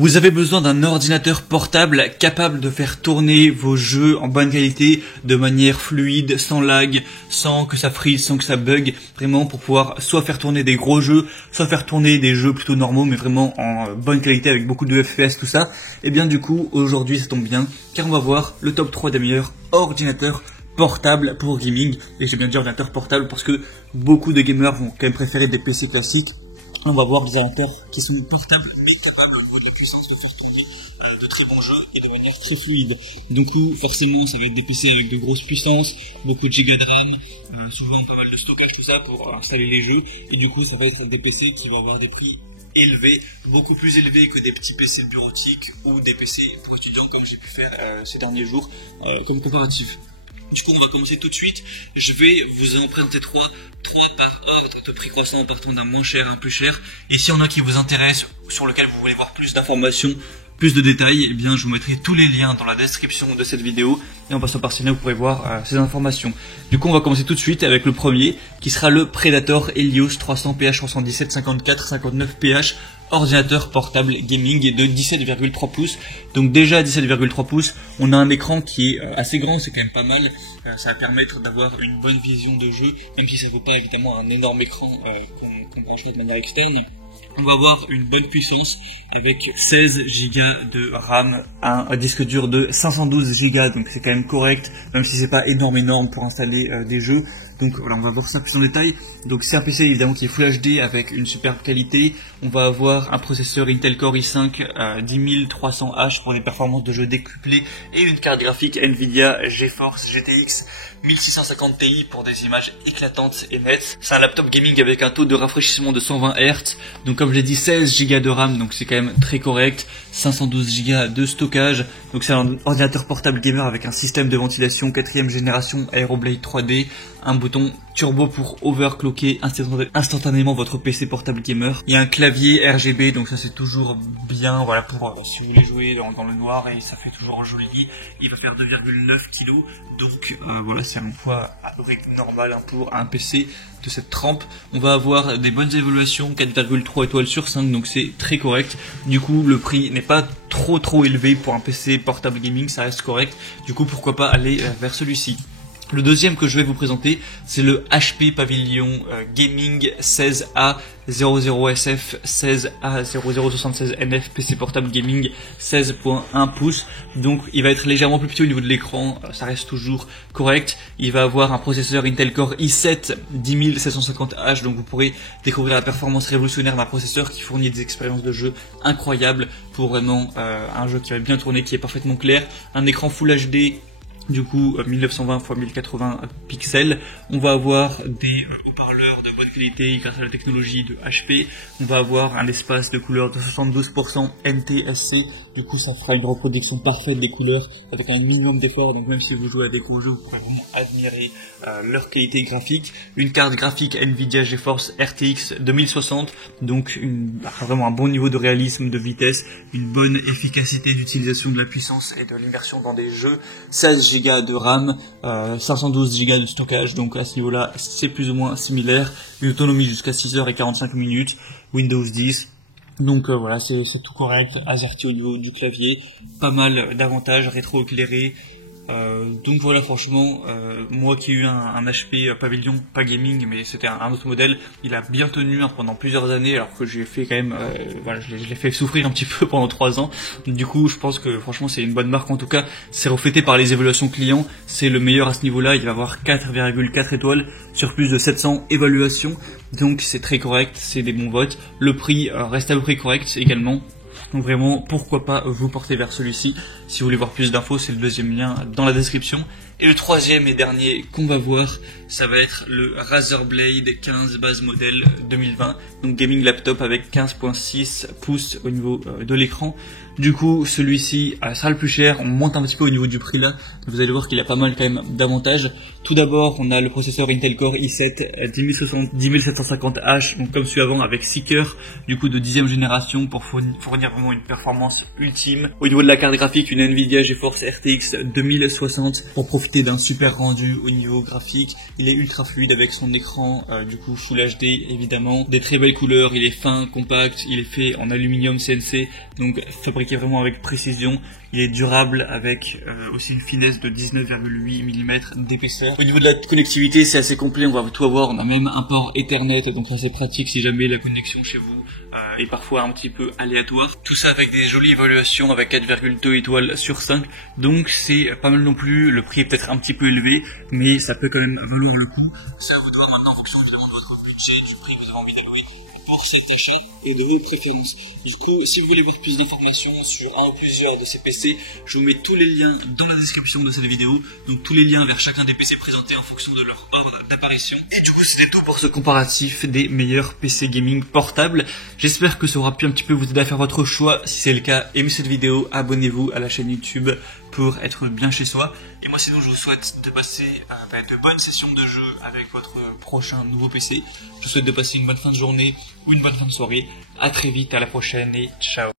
Vous avez besoin d'un ordinateur portable capable de faire tourner vos jeux en bonne qualité, de manière fluide, sans lag, sans que ça freeze, sans que ça bug, vraiment pour pouvoir soit faire tourner des gros jeux, soit faire tourner des jeux plutôt normaux, mais vraiment en bonne qualité avec beaucoup de FPS, tout ça. Et bien du coup, aujourd'hui ça tombe bien, car on va voir le top 3 des meilleurs ordinateurs portables pour gaming. Et j'ai bien dit ordinateur portable parce que beaucoup de gamers vont quand même préférer des PC classiques. On va voir des ordinateurs qui sont portables mais capables au niveau de la puissance de faire tourner de très bons jeux et de manière très fluide. Donc forcément ça va être des PC avec de grosses puissances, beaucoup de gigas de RAM, souvent pas mal de stockage, tout ça pour installer les jeux. Et du coup ça va être des PC qui vont avoir des prix élevés, beaucoup plus élevés que des petits PC bureautiques ou des PC pour étudiants comme j'ai pu faire ces derniers jours comme comparatif. Du coup, on va commencer tout de suite. Je vais vous en présenter trois par ordre de prix croissant, partant d'un moins cher à un plus cher. Et s'il y en a qui vous intéressent, sur lequel vous voulez voir plus d'informations, plus de détails, eh bien, je vous mettrai tous les liens dans la description de cette vidéo. Et en passant par ce lien, vous pourrez voir ces informations. Du coup, on va commencer tout de suite avec le premier, qui sera le Predator Helios 300 PH 317 54 59 PH. Ordinateur portable gaming de 17,3 pouces. Donc déjà 17,3 pouces, on a un écran qui est assez grand, c'est quand même pas mal. Ça va permettre d'avoir une bonne vision de jeu, même si ça ne vaut pas évidemment un énorme écran qu'on brancherait de manière externe. On va avoir une bonne puissance avec 16 Go de RAM, un disque dur de 512 Go, donc c'est quand même correct, même si c'est pas énorme pour installer des jeux. Donc voilà, on va voir ça plus en détail. Donc c'est un PC évidemment qui est Full HD avec une superbe qualité. On va avoir un processeur Intel Core i5 10300H pour les performances de jeu décuplées et une carte graphique Nvidia GeForce GTX 1650 Ti pour des images éclatantes et nettes. C'est un laptop gaming avec un taux de rafraîchissement de 120 Hz. Donc comme j'ai dit, 16 Go de RAM, donc c'est quand même très correct. 512 Go de stockage. Donc c'est un ordinateur portable gamer avec un système de ventilation 4ème génération Aeroblade 3D, un bouton turbo pour overclocker instantanément votre PC portable gamer. Il y a un clavier RGB, donc ça c'est toujours bien, voilà, pour si vous voulez jouer dans le noir, et ça fait toujours joli. Il va faire 2,9 kg, donc voilà, c'est un poids à peu près normal pour un PC de cette trempe. On va avoir des bonnes évaluations, 4,3 étoiles sur 5, donc c'est très correct. Du coup le prix n'est pas trop élevé pour un PC portable gaming, ça reste correct. Du coup pourquoi pas aller vers celui-ci. Le deuxième que je vais vous présenter, c'est le HP Pavilion Gaming 16A00SF 16A0076NF PC portable gaming 16.1 pouces. Donc il va être légèrement plus petit au niveau de l'écran, ça reste toujours correct. Il va avoir un processeur Intel Core i7 10750H, donc vous pourrez découvrir la performance révolutionnaire d'un processeur qui fournit des expériences de jeu incroyables pour vraiment un jeu qui va bien tourner, qui est parfaitement clair. Un écran Full HD, du coup 1920 x 1080 pixels. On va avoir des haut-parleurs de bonne qualité grâce à la technologie de HP. On va avoir un espace de couleurs de 72% NTSC. Du coup ça fera une reproduction parfaite des couleurs avec un minimum d'effort. Donc même si vous jouez à des gros jeux, vous pourrez vraiment admirer leur qualité graphique. Une carte graphique Nvidia GeForce RTX 2060. Donc vraiment un bon niveau de réalisme, de vitesse, une bonne efficacité d'utilisation de la puissance et de l'immersion dans des jeux. 16 Go de RAM, 512 Go de stockage, donc à ce niveau-là, c'est plus ou moins similaire. Une autonomie jusqu'à 6h45 minutes, Windows 10. Donc voilà, c'est tout correct. AZERTY au niveau du clavier, pas mal d'avantages, rétro-éclairé. Donc voilà, franchement, moi qui ai eu un HP Pavilion, pas gaming, mais c'était un autre modèle, il a bien tenu pendant plusieurs années, alors que j'ai fait quand même, voilà, je l'ai fait souffrir un petit peu pendant 3 ans. Du coup, je pense que franchement, c'est une bonne marque. En tout cas, c'est reflété par les évaluations clients. C'est le meilleur à ce niveau-là. Il va avoir 4,4 étoiles sur plus de 700 évaluations. Donc c'est très correct, c'est des bons votes. Le prix reste à peu près correct également. Donc vraiment, pourquoi pas vous porter vers celui-ci. Si vous voulez voir plus d'infos, c'est le deuxième lien dans la description. Et le troisième et dernier qu'on va voir, ça va être le Razer Blade 15 base modèle 2020. Donc gaming laptop avec 15.6 pouces au niveau de l'écran. Du coup, celui-ci sera le plus cher. On monte un petit peu au niveau du prix là. Vous allez voir qu'il y a pas mal quand même d'avantages. Tout d'abord, on a le processeur Intel Core i7 10750H, donc comme celui avant avec 6 cœurs, du coup de 10e génération pour fournir offrir vraiment une performance ultime. Au niveau de la carte graphique, une Nvidia GeForce RTX 2060 pour profiter d'un super rendu au niveau graphique. Il est ultra fluide avec son écran du coup Full HD évidemment, des très belles couleurs, il est fin, compact, il est fait en aluminium CNC, donc fabriqué vraiment avec précision. Il est durable avec aussi une finesse de 19,8 mm d'épaisseur. Au niveau de la connectivité, c'est assez complet, on va tout avoir. On a même un port Ethernet, donc c'est assez pratique si jamais la connexion chez vous est parfois un petit peu aléatoire. Tout ça avec des jolies évaluations avec 4,2 étoiles sur 5. Donc c'est pas mal non plus. Le prix est peut-être un petit peu élevé, mais ça peut quand même valoir le coup. Ça vaudra maintenant en fonction évidemment de votre budget, du prix que vous avez envie d'allouer pour cet achat et de vos préférences. Du coup, si vous voulez voir plus d'informations sur un ou plusieurs de ces PC, je vous mets tous les liens dans la description de cette vidéo. Donc tous les liens vers chacun des PC présentés en fonction de leur ordre d'apparition. Et du coup, c'était tout pour ce comparatif des meilleurs PC gaming portables. J'espère que ça aura pu un petit peu vous aider à faire votre choix. Si c'est le cas, aimez cette vidéo, abonnez-vous à la chaîne YouTube pour être bien chez soi. Et moi sinon je vous souhaite de passer de bonnes sessions de jeu avec votre prochain nouveau PC. Je vous souhaite de passer une bonne fin de journée ou une bonne fin de soirée. À très vite, à la prochaine et ciao.